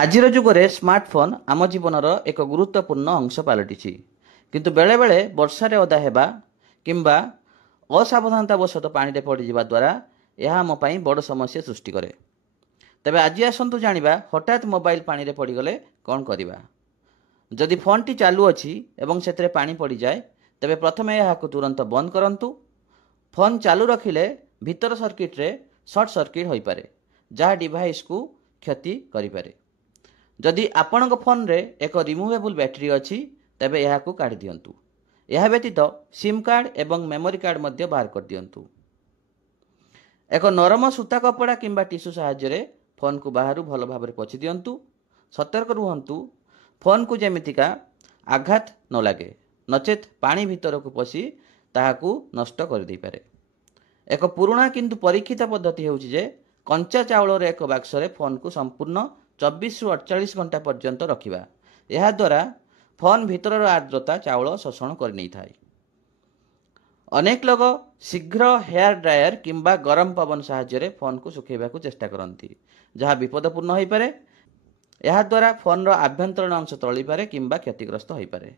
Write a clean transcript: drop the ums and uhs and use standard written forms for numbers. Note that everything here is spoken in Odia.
ଆଜିର ଯୁଗରେ ସ୍ମାର୍ଟଫୋନ୍ ଆମ ଜୀବନର ଏକ ଗୁରୁତ୍ୱପୂର୍ଣ୍ଣ ଅଂଶ ପାଲଟିଛି। କିନ୍ତୁ ବେଳେବେଳେ ବର୍ଷାରେ ଓଦା ହେବା କିମ୍ବା ଅସାବଧାନତାବଶତଃ ପାଣିରେ ପଡ଼ିଯିବା ଦ୍ୱାରା ଏହା ଆମ ପାଇଁ ବଡ଼ ସମସ୍ୟା ସୃଷ୍ଟି କରେ। ତେବେ ଆଜି ଆସନ୍ତୁ ଜାଣିବା ହଠାତ୍ ମୋବାଇଲ ପାଣିରେ ପଡ଼ିଗଲେ କ'ଣ କରିବା। ଯଦି ଫୋନ୍ଟି ଚାଲୁଅଛି ଏବଂ ସେଥିରେ ପାଣି ପଡ଼ିଯାଏ, ତେବେ ପ୍ରଥମେ ଏହାକୁ ତୁରନ୍ତ ବନ୍ଦ କରନ୍ତୁ। ଫୋନ୍ ଚାଲୁ ରଖିଲେ ଭିତର ସର୍କିଟ୍ରେ ସର୍ଟ ସର୍କିଟ୍ ହୋଇପାରେ, ଯାହା ଡିଭାଇସ୍କୁ କ୍ଷତି କରିପାରେ। ଯଦି ଆପଣଙ୍କ ଫୋନ୍ରେ ଏକ ରିମୁଭେବୁଲ୍ ବ୍ୟାଟେରୀ ଅଛି, ତେବେ ଏହାକୁ କାଢ଼ି ଦିଅନ୍ତୁ। ଏହା ବ୍ୟତୀତ ସିମ୍ କାର୍ଡ଼ ଏବଂ ମେମୋରି କାର୍ଡ଼ ମଧ୍ୟ ବାହାର କରିଦିଅନ୍ତୁ। ଏକ ନରମ ସୂତା କପଡ଼ା କିମ୍ବା ଟିସୁ ସାହାଯ୍ୟରେ ଫୋନ୍କୁ ବାହାରୁ ଭଲ ଭାବରେ ପୋଛି ଦିଅନ୍ତୁ। ସତର୍କ ରୁହନ୍ତୁ, ଫୋନ୍କୁ ଯେମିତିକା ଆଘାତ ନ ଲାଗେ, ନଚେତ୍ ପାଣି ଭିତରକୁ ପଶି ତାହାକୁ ନଷ୍ଟ କରିଦେଇପାରେ। ଏକ ପୁରୁଣା କିନ୍ତୁ ପରୀକ୍ଷିତ ପଦ୍ଧତି ହେଉଛି ଯେ କଞ୍ଚା ଚାଉଳର ଏକ ବାକ୍ସରେ ଫୋନ୍କୁ ସମ୍ପୂର୍ଣ୍ଣ 24ରୁ 48 ଘଣ୍ଟା ପର୍ଯ୍ୟନ୍ତ ରଖିବା। ଏହାଦ୍ୱାରା ଫୋନ୍ ଭିତରର ଆର୍ଦ୍ରତା ଚାଉଳ ଶୋଷଣ କରିନେଇଥାଏ। ଅନେକ ଲୋକ ଶୀଘ୍ର ହେୟାର ଡ୍ରାୟର କିମ୍ବା ଗରମ ପବନ ସାହାଯ୍ୟରେ ଫୋନ୍କୁ ଶୁଖାଇବାକୁ ଚେଷ୍ଟା କରନ୍ତି, ଯାହା ବିପଦପୂର୍ଣ୍ଣ ହୋଇପାରେ। ଏହାଦ୍ୱାରା ଫୋନ୍ର ଆଭ୍ୟନ୍ତରୀଣ ଅଂଶ ତଳିପାରେ କିମ୍ବା କ୍ଷତିଗ୍ରସ୍ତ ହୋଇପାରେ।